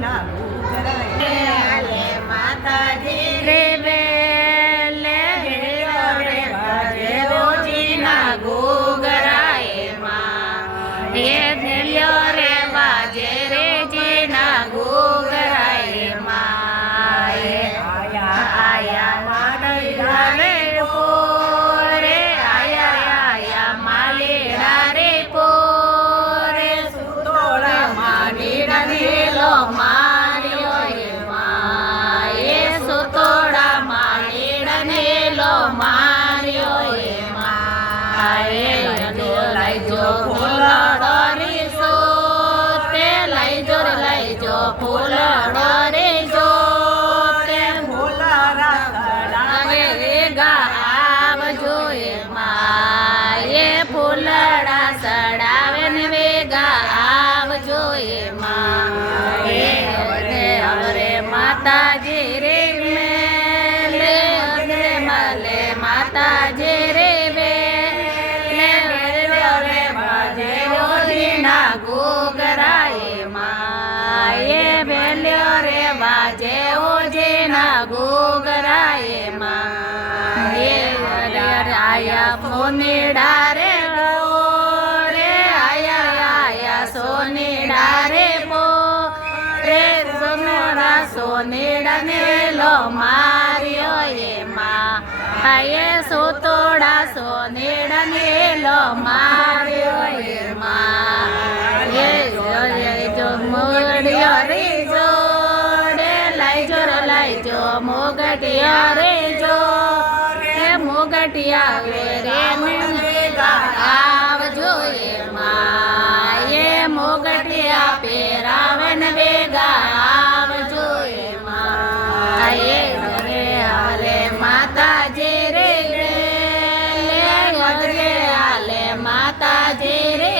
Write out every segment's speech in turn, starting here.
ના ઘૂઘરાએ માતાજી રે વેલે રે વાજે ઓજીના ઘૂઘરાએ માં એ દિલ્યો રે વાજે રે જીના ઘૂઘરાએ માં એ આયા માલીડા રે પોરે આયા માલીડા રે પોરે સુતોડા માલીડા નીલો માર્યો એ માં એ સુતોડા માલીડા નીલો માર્યો એ માં એ લઈજો ફૂલડો રીસો તે લઈજો ફૂલડો રીસો તે ભોલા હવે વેગા આવજો એ માં એ ફૂલડા સડાવે ને વેગા આવજો એ માં એ અરે માતાજી રે મેલે અરે મલે માતાજી રે વેલે રે બાજે રોજીના ઘૂઘરાએ માં એ વેલ્યો રે બાજે ઓજીના ઘૂઘરાએ માં એ આયા મોનીડા રે રે આયા સોનીડા રે પો રે સોનીડા ને લો માર્યો એ માં આયે સોતોડા સોનીડા ને લો માર્યો એ માં એ જો મોગડિયો રે જોડે લાઈજો મોગડિયો રે જો એ મોગટિયા રે મેઘા આવજો એ માં એ મોગટિયા પહેરાવે ને વેગા આવજો એ માં એ હરે માતાજી રે લે હાલે માતાજી રે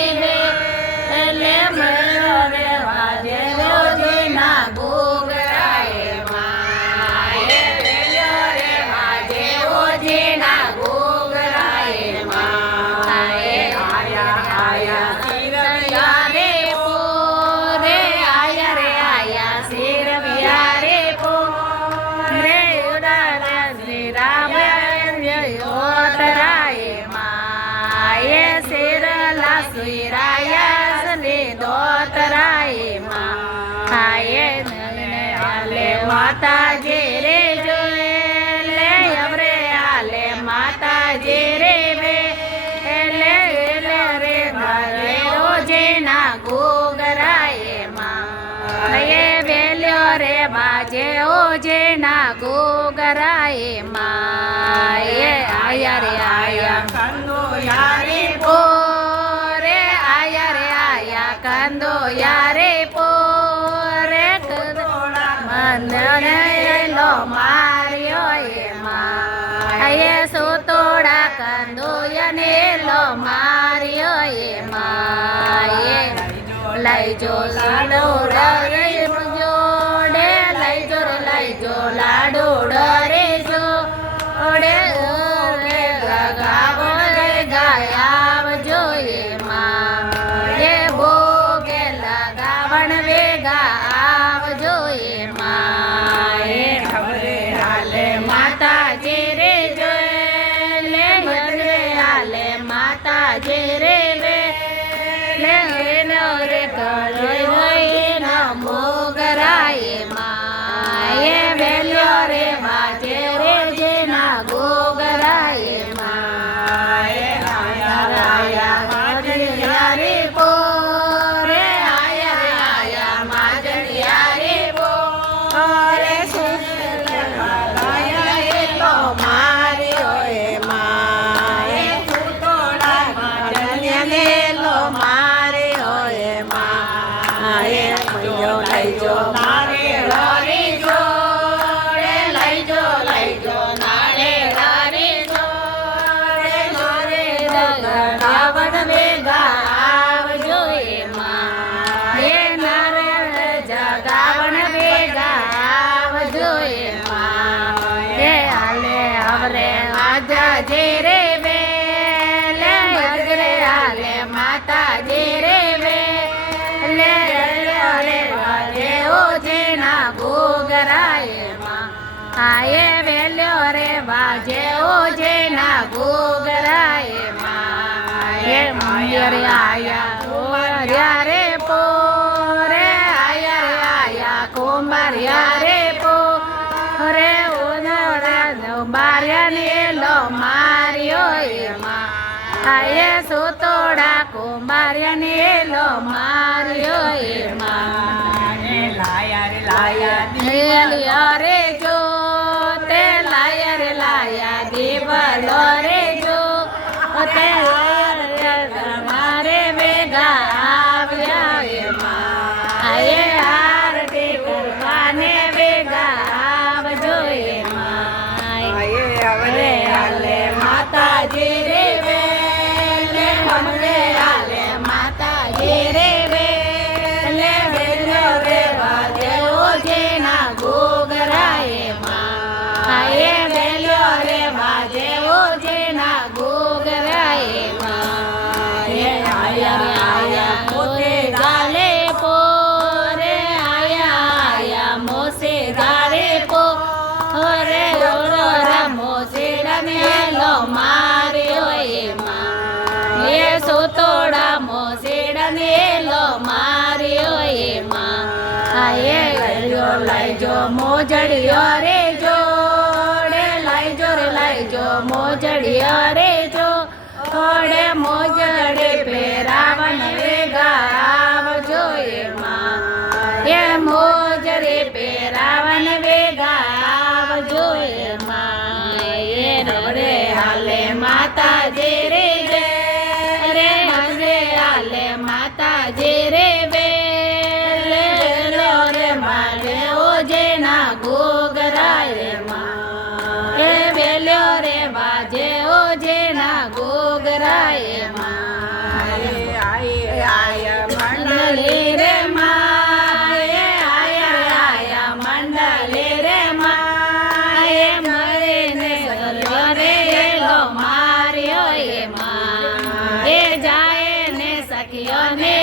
લે મળ્યો રે વાજે રોજીના ઘૂઘરાએ માં એ વેલ્યો રે વાજે ઓજીના ઘૂઘરાએ માં એ આયા સિરવિયા રે પોરે આયા સિરવિયા રે પોરે ઉડાડે શ્રીરામ ઓતરાએ માં એ સિરલા સુરાયા સને દોતરાએ માં આયે હાલે માતાજી રે જોએ લે અવરે હાલે માતાજી રે વે લે રે ઘરે રોજીના ઘૂઘરાએ માં એ વેલ્યો રે બાજે ઓજીના ઘૂઘરાએ માં એ આયા કંદો યારી પોરે આયા કંદો યારે પોરે મને લો માર્યો એ માં એ સોતોડા કંદો યને લો માર્યો એ માં એ લઈજો લાડોડા રે જોડે લઈજો લાડોડા રે જોડે રે ગાવો રે ગાયાવજો એ માં એ ભોગે લગાવણ વેગા આવજો એ માં એ ખબરે હાલે માતાજી રે જોએ લે ઘરે હાલે માતાજી રે વે લે રે કરે નો મોગરાએ માં એ વેલ્યો રે વાજે રે જેના ઘૂઘરાએ માં એ આયા રે પોરે આયા માજડિયા રે પોરે લો માર્યો એ માં એ સુતોડા માજડિયાને લો માર્યો એ માં એ લઈજો નારે રારી જોડે લઈજો નાળે રારી જોડે રાવણ વેગા આવજો એ માં એ નારે જગાવણ વેગા આવજો એ માં એ હાલે હવરે માતાજી રે વેલે હજરે હાલે માતાજી રે વેલે રે વાજે ઓજે આયે વેલ્યો રે વાજે ઓજે ના ઘૂઘરાએ માં હે મંદિરે આયા ઓર્યા રે પોરે આયા રે આયા કુંભારિયા રે પોરે ઓનરા બાર્યા ને લો માર્યો એમાં આયે સુતોડા કુંભારિયા ને લો માર્યો એમાં લાયા રે જો તે લાયા દેવલો રે જો તે મારે ભેગા આવ્યા એમાં આયે આરતી કરવાને ભેગા આવજો એમાં હવે હાલે માતાજી રે વેલે હમણે હાલે માતાજી રે વેલે વેલ્યો રે વાજે ઓજે ના ઘૂઘરાએ માં આયે વેલ્યો રે વાજે ઓજે ના ઘૂઘરાએ માં હે આયા પોતે ગાલે પોરે આયા મોસે ગારે પોરે ઓરા મોસે ડમે લો માર્યો એમાં એ સોતોડા મોસે ડમે લો માર્યો એમાં આયે ગયો લાઈજો મોજડિયો રે જોડે લાઈજો મોજડિયો રે જો થોડે મોજડે પહેરાવન વેગા આવજો એમાં એ મોજરે પહેરાવન વેગા આવજો એમાં એ રે હાલે માતાજી રે જે રે હજે હાલે માતાજી રે વેલે રે મારે ઓજે ના ઘૂઘરાએ માં એ વેલ્યો રે વાજે ઓજે ના ઘૂઘરાએ માં મંડલી રે માએ આયા મંડલી રે માએ મરીને સર્યો રે લો માર્યો એમાં એ જાય ને સખીઓ ને